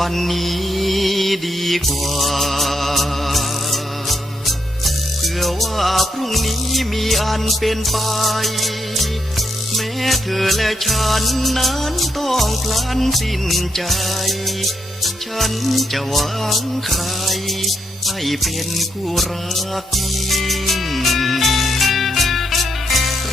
วันนี้ดีกว่า เพื่อว่าพรุ่งนี้มีอันเป็นไป แม้เธอและฉันนั้นต้องพลันสิ้นใจ ฉันจะหวังใคร ให้เป็นคู่รักยิ่ง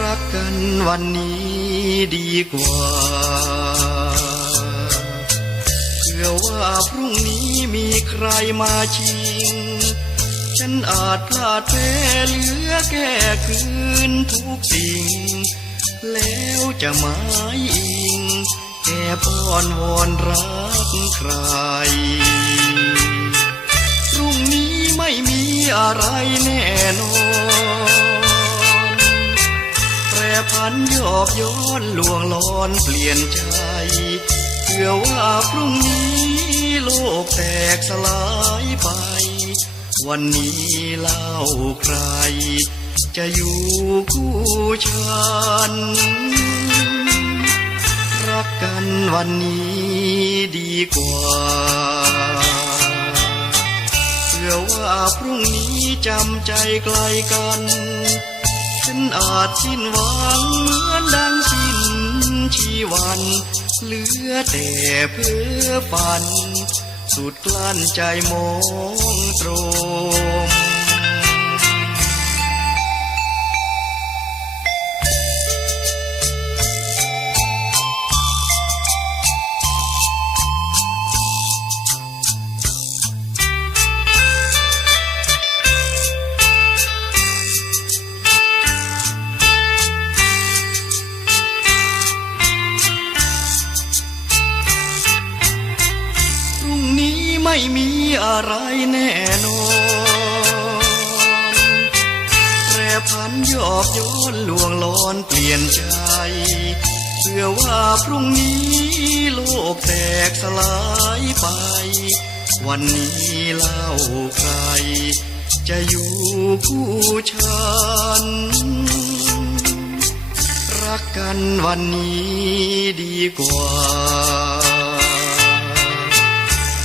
รักกันวันนี้ดีกว่า เพื่อว่าพรุ่งนี้มีใครมาชิง ฉันอาจพลาดแพ้เหลือแก้คืนทุกสิ่ง แล้วจะหมายอิงแค่ป้อนวอนรักใคร พรุ่งนี้ไม่มีอะไรแน่นอนแปรพันหยอกย้อนลวงลอนเปลี่ยนใจ เพื่อว่าพรุ่งนี้โลกแตกสลายไป วันนี้เล่าใคร จะอยู่คู่ฉัน รักกันวันนี้ดีกว่าเพื่อว่าพรุ่งนี้จำใจไกลกันฉันอาจสิ้นหวังเหมือนดังสิ้นชีวัน เหลือแต่เพื่อฝัน สุดกลั้นใจมองตรง ไม่มีอะไรแน่นอนแปรพันยอกย้อนลวงลอนเปลี่ยนใจ เพื่อว่าพรุ่งนี้โลกแตกสลายไป วันนี้เล่าใคร จะอยู่คู่ฉัน รักกันวันนี้ดีกว่า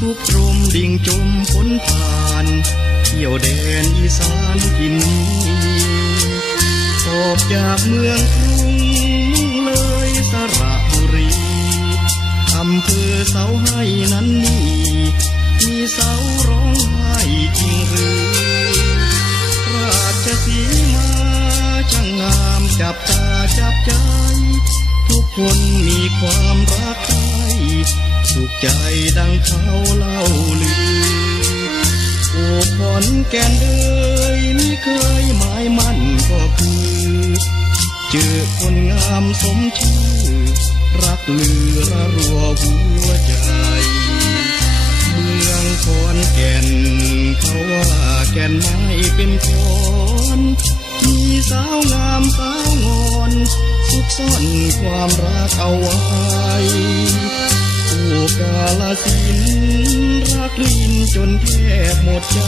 ทุกลมดิ่งจมพ้นผ่านเที่ยวแดนอีสานทินนี้ออกจากเมืองกรุงมุ่งเลยสระบุรีอำเภอเสาให้นั้นนี่มีเสาร้องไห้จริงหรือ ราชสีมาช่างงามจับตาจับใจ ทุกคนมีความรักใคร สุขใจดังเขาเล่าลือ โอ้ขอนแก่นเอ้ยไม่เคยหมายมั่นก็คือ เจอคนงามสมชื่อ รักเลือระรัวหัวใจ เมืองขอนแก่นเขาว่าแก่นไม้เป็นคอนมีสาวงามสาวงอนซุกซ่อนความรักเอาไว้ กาลสินรักลินจนแทบหมดใจ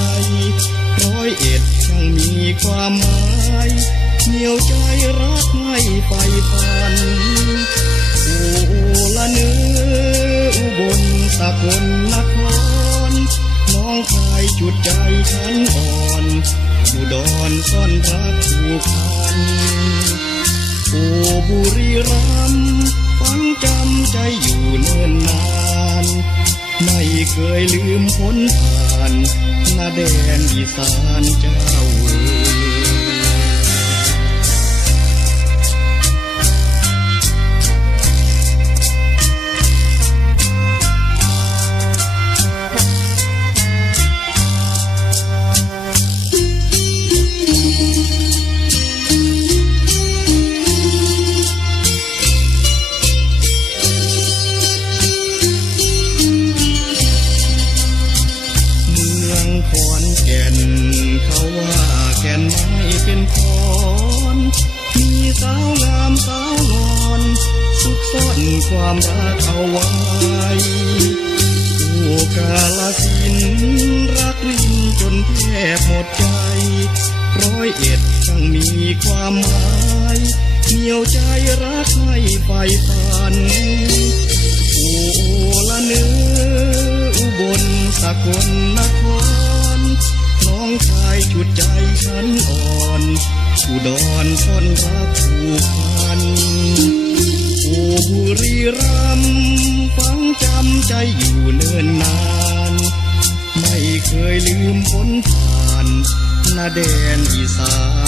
ร้อยเอ็ดช่างมีความหมายเหนียวใจรักไม่ไฟฟันโอ้ละเนื้ออุบลสกลจุดใจฉันอ่อนอุดรซ่อนรักผูกพันโอ้บุรีรัมย์ฟังจำใจอยู่เนิน ไม่เคยลืมพ้นผ่านนาแดนอีสานเจ้าเอ๋ยาวงามสาวงอนสุขซ่อนความรักเอาไว้ผู้กาลสินรักรินจนแทบหมดใจ ร้อยเอ็ดช่างมีความหมายเหนียวใจรักให้ไฟฝันโอ้ละเนื้อ เดนอีสาน